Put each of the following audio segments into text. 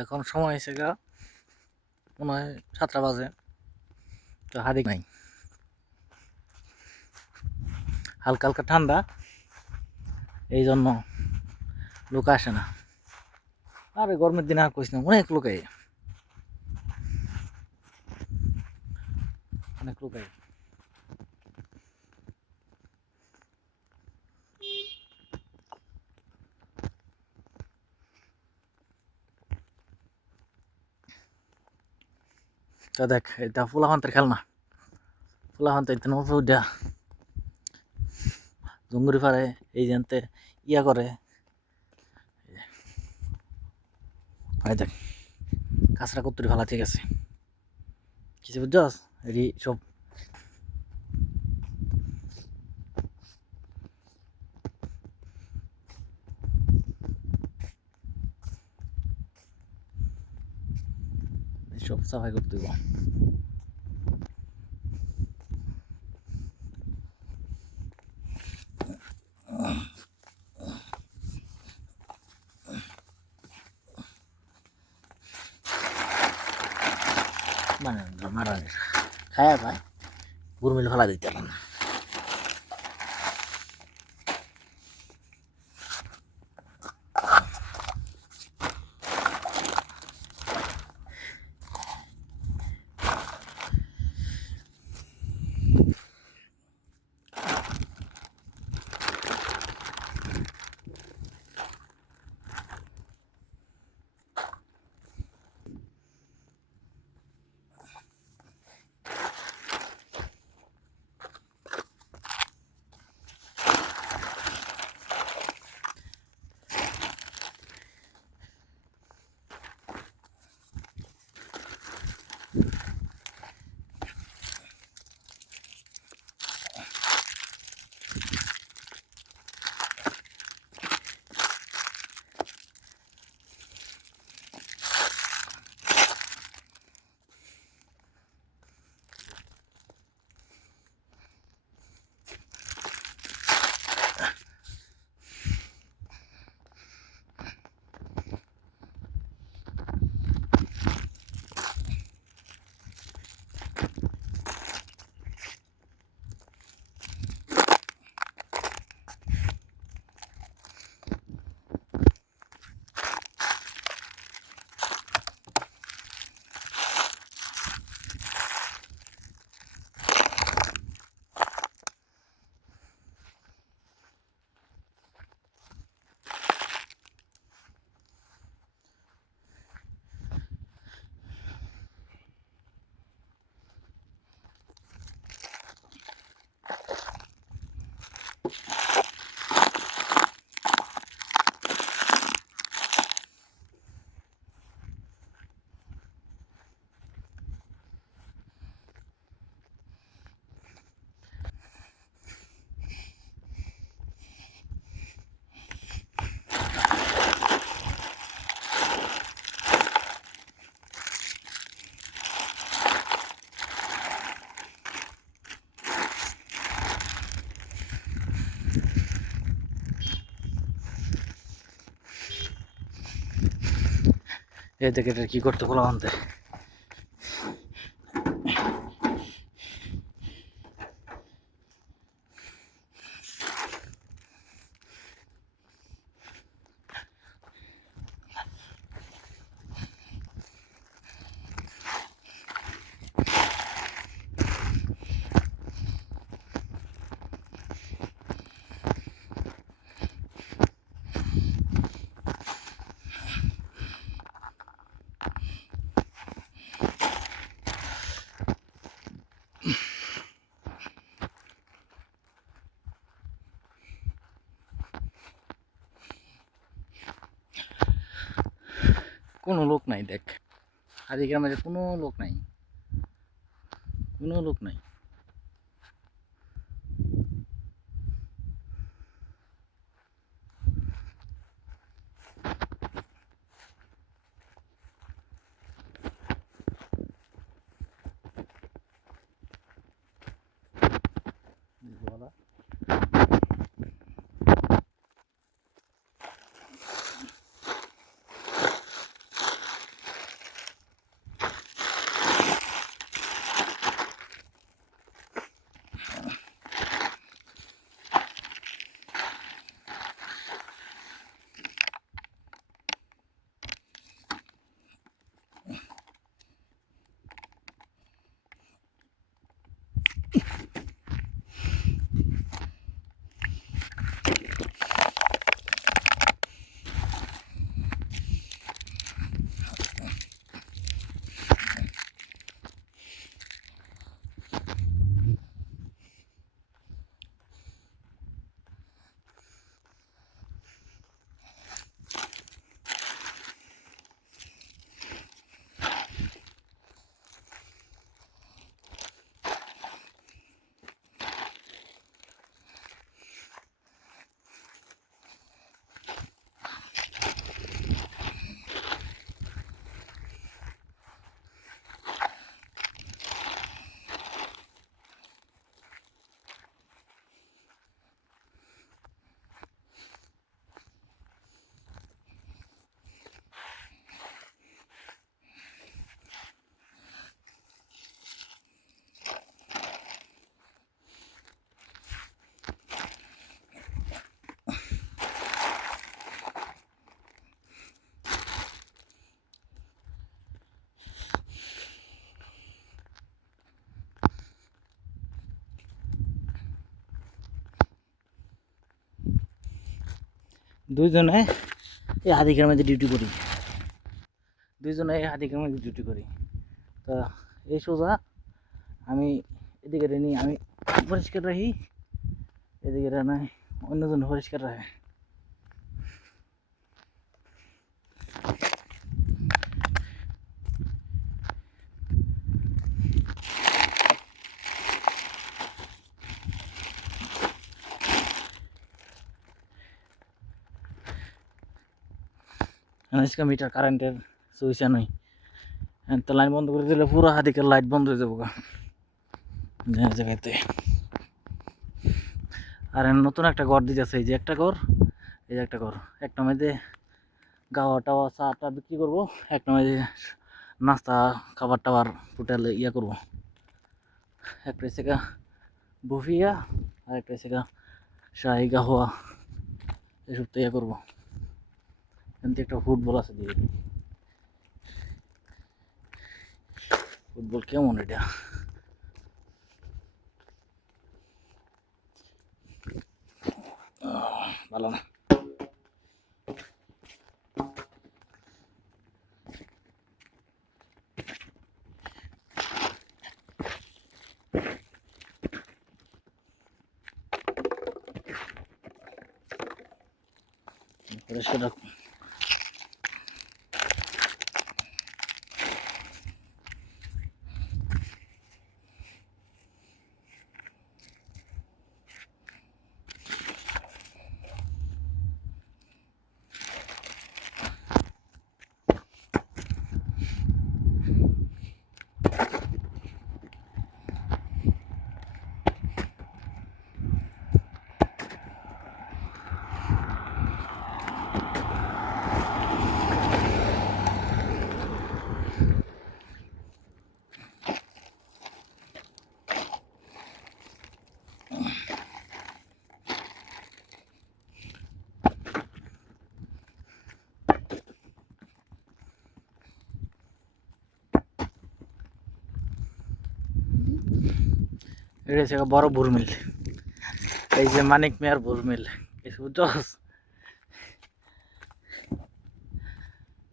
এখন সময় হয়েছে গা মনে হয় 7টা বাজে, তো হারিক নাই, হালকা হালকা ঠান্ডা, এই জন্য লোক আসে না। আর গরমের দিনে আর কইস না, অনেক লোক আয়, অনেক লোক আয়। তো দেখ, এটা ফুলাহান্তের খেলনা, ফুলাহান্ত এটা উঠা জঙ্গুরি পারে, এই জানতে ইয়া করে, ভাই দেখ কাঁচরা কত্তুরি ফালা, ঠিক আছে কিছু বুঝছস, এটি সব সব সাফাই করতে দিব। মানে মারা খায়া পায় গুরমিল ফেলা দিতে পারলাম না। এই দেখ এটা কি করতে ফুলাহান্তে, কোনো লোক নাই। দেখ আজ গ্রামে কোনো লোক নাই, কোনো লোক নাই। দুইজনে এই হাতিকের মধ্যে ডিউটি করি, দুইজনে এই হাতিকের মধ্যে ডিউটি করি। তো এই সোজা আমি এদিকে নিই, আমি পরিষ্কার রাখি, এদিকে নাই অন্যজন পরিষ্কার রাখে। আজকে মিটার কারেন্টের সুইচা নই, তো লাইন বন্ধ করে দিলে পুরো হাতিকের লাইট বন্ধ হয়ে যাবো জায়গাতে। আর নতুন একটা ঘর দিতেছে, এই যে একটা ঘর, এই যে একটা ঘর, একটা মধ্যে গাওয়া টাওয়া চা টা বিক্রি করবো, একটা মধ্যে নাস্তা খাবার টাবার টোটাল ইয়া করবো। একটা হচ্ছে গা বুফিয়া, আর একটা হচ্ছে গা শাহি গাহোয়া, এসব তো ইয়া করবো। এমনি একটা ফুটবল আছে দিয়ে, ফুটবল কেমন এটা, ভালো না। পরিষ্কার রাখবো। এটা হচ্ছে বড় ভুরমিল, এই যে মানিক মিয়ার ভুরমিল, বুঝছস?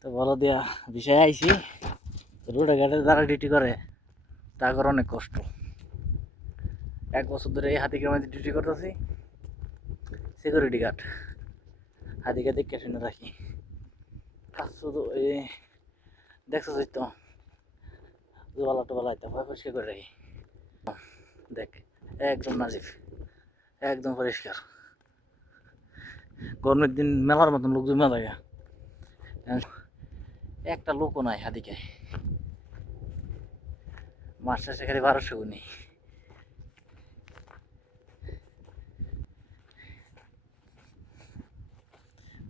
তো বলো দিয়া বিষয় আইছি, রোডে ঘাটে যারা ডিউটি করে তাদের অনেক কষ্ট। 1 বছর ধরে এই হাতিকের মধ্যে ডিউটি করতেছি, সিকিউরিটি গার্ড, হাতিকে দেখে শুনে রাখি। কাজ শুধু এই দেখছিস তো, জোয়ালা টোয়ালা পরিষ্কার করে রাখি। দেখ একদম নাজিফ, একদম পরিষ্কার। গরমের দিন মেলার মতন লোক জমে থাকে, একটা লোকও নাই হাতিকে। মাস শেষে খালি 1200 গুনি।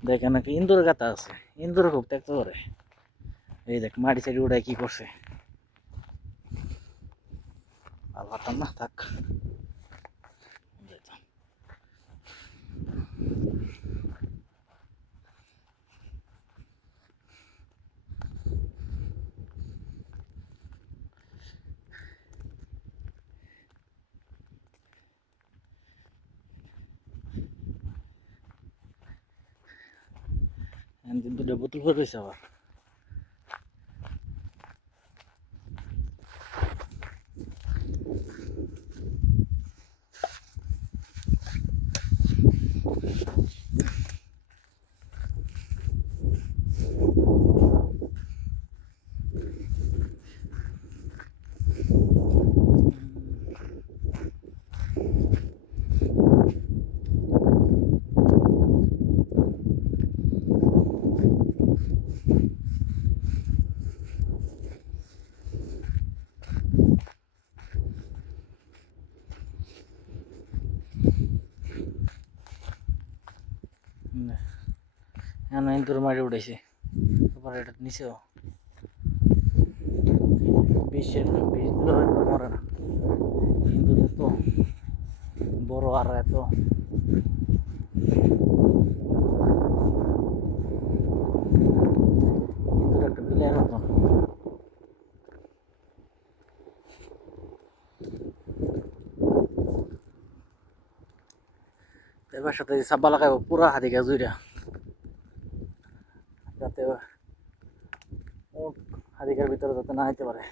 দেখেন নাকি ইন্দুরের গাতা আছে, ইন্দুরে খুব ত্যাক্ত করে। এই দেখ মাটি চাটি উড়ায় কি করছে, আল্লাহ না থাক। দুটো বোতল ভরে রয়েছে আবার। এখন ইন্দুর মারি উঠেছে, তারপর এটা নিচেও বিষ দিলে হয়তো মরে না, ইন্দুর এত বড় আর এত ইন্দুর একটা বিলের মতন। এবার সাথে সাব্বা লাগাইব পুরা হাতি গাছ উইরা। যাতে উট হাদিকার ভিতরে যাতে না যেতে পারে।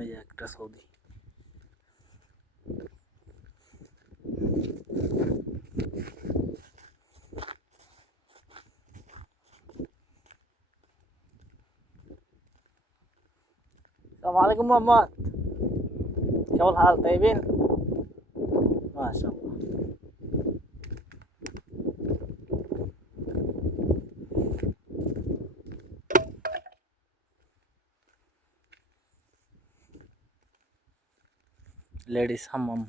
এই যে একটা সৌদি। আসসালামু আলাইকুম মোহাম্মদ, কেমন হাল তাইবিন? মাশাআল্লাহ। লেডিস হাম্মাম।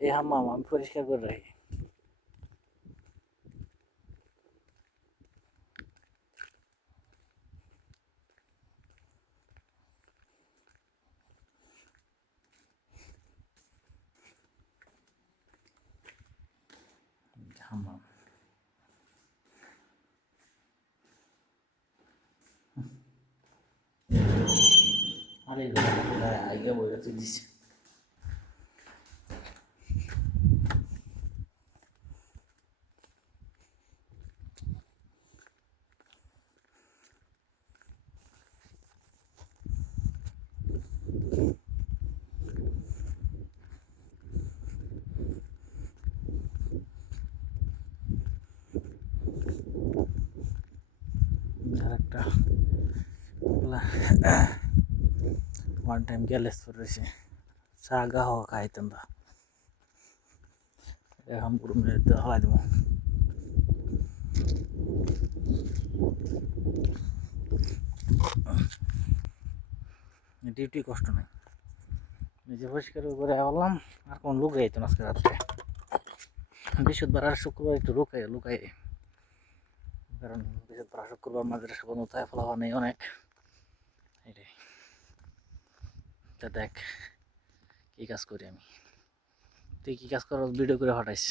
এই হাম্মাম আমি পরিষ্কার করে রাখি। হাম্মাম আরে আগে বইটা তুই দিছি। আরেকটা ওয়ান টাইম গ্যালেস রয়েছে, চা গাহ খাইতাম না, এখন পুরো মিনিট হলাই দেবো। ডিউটি কষ্ট নাই, নিজে পরিষ্কার করে বললাম। আর কোন লোক যাইতো না আজকে রাত্রে, বৃহস্পতিবার আর শুক্রবার একটু লুকাই, কারণ বৃহস্পতিবার আর শুক্রবার মাদ্রাসা বন্ধ থাকে, ফলাফল নেই অনেক। এটাই তা দেখ কি কাজ করি আমি, তুই কি কাজ কর ভিডিও করে পাঠাইস।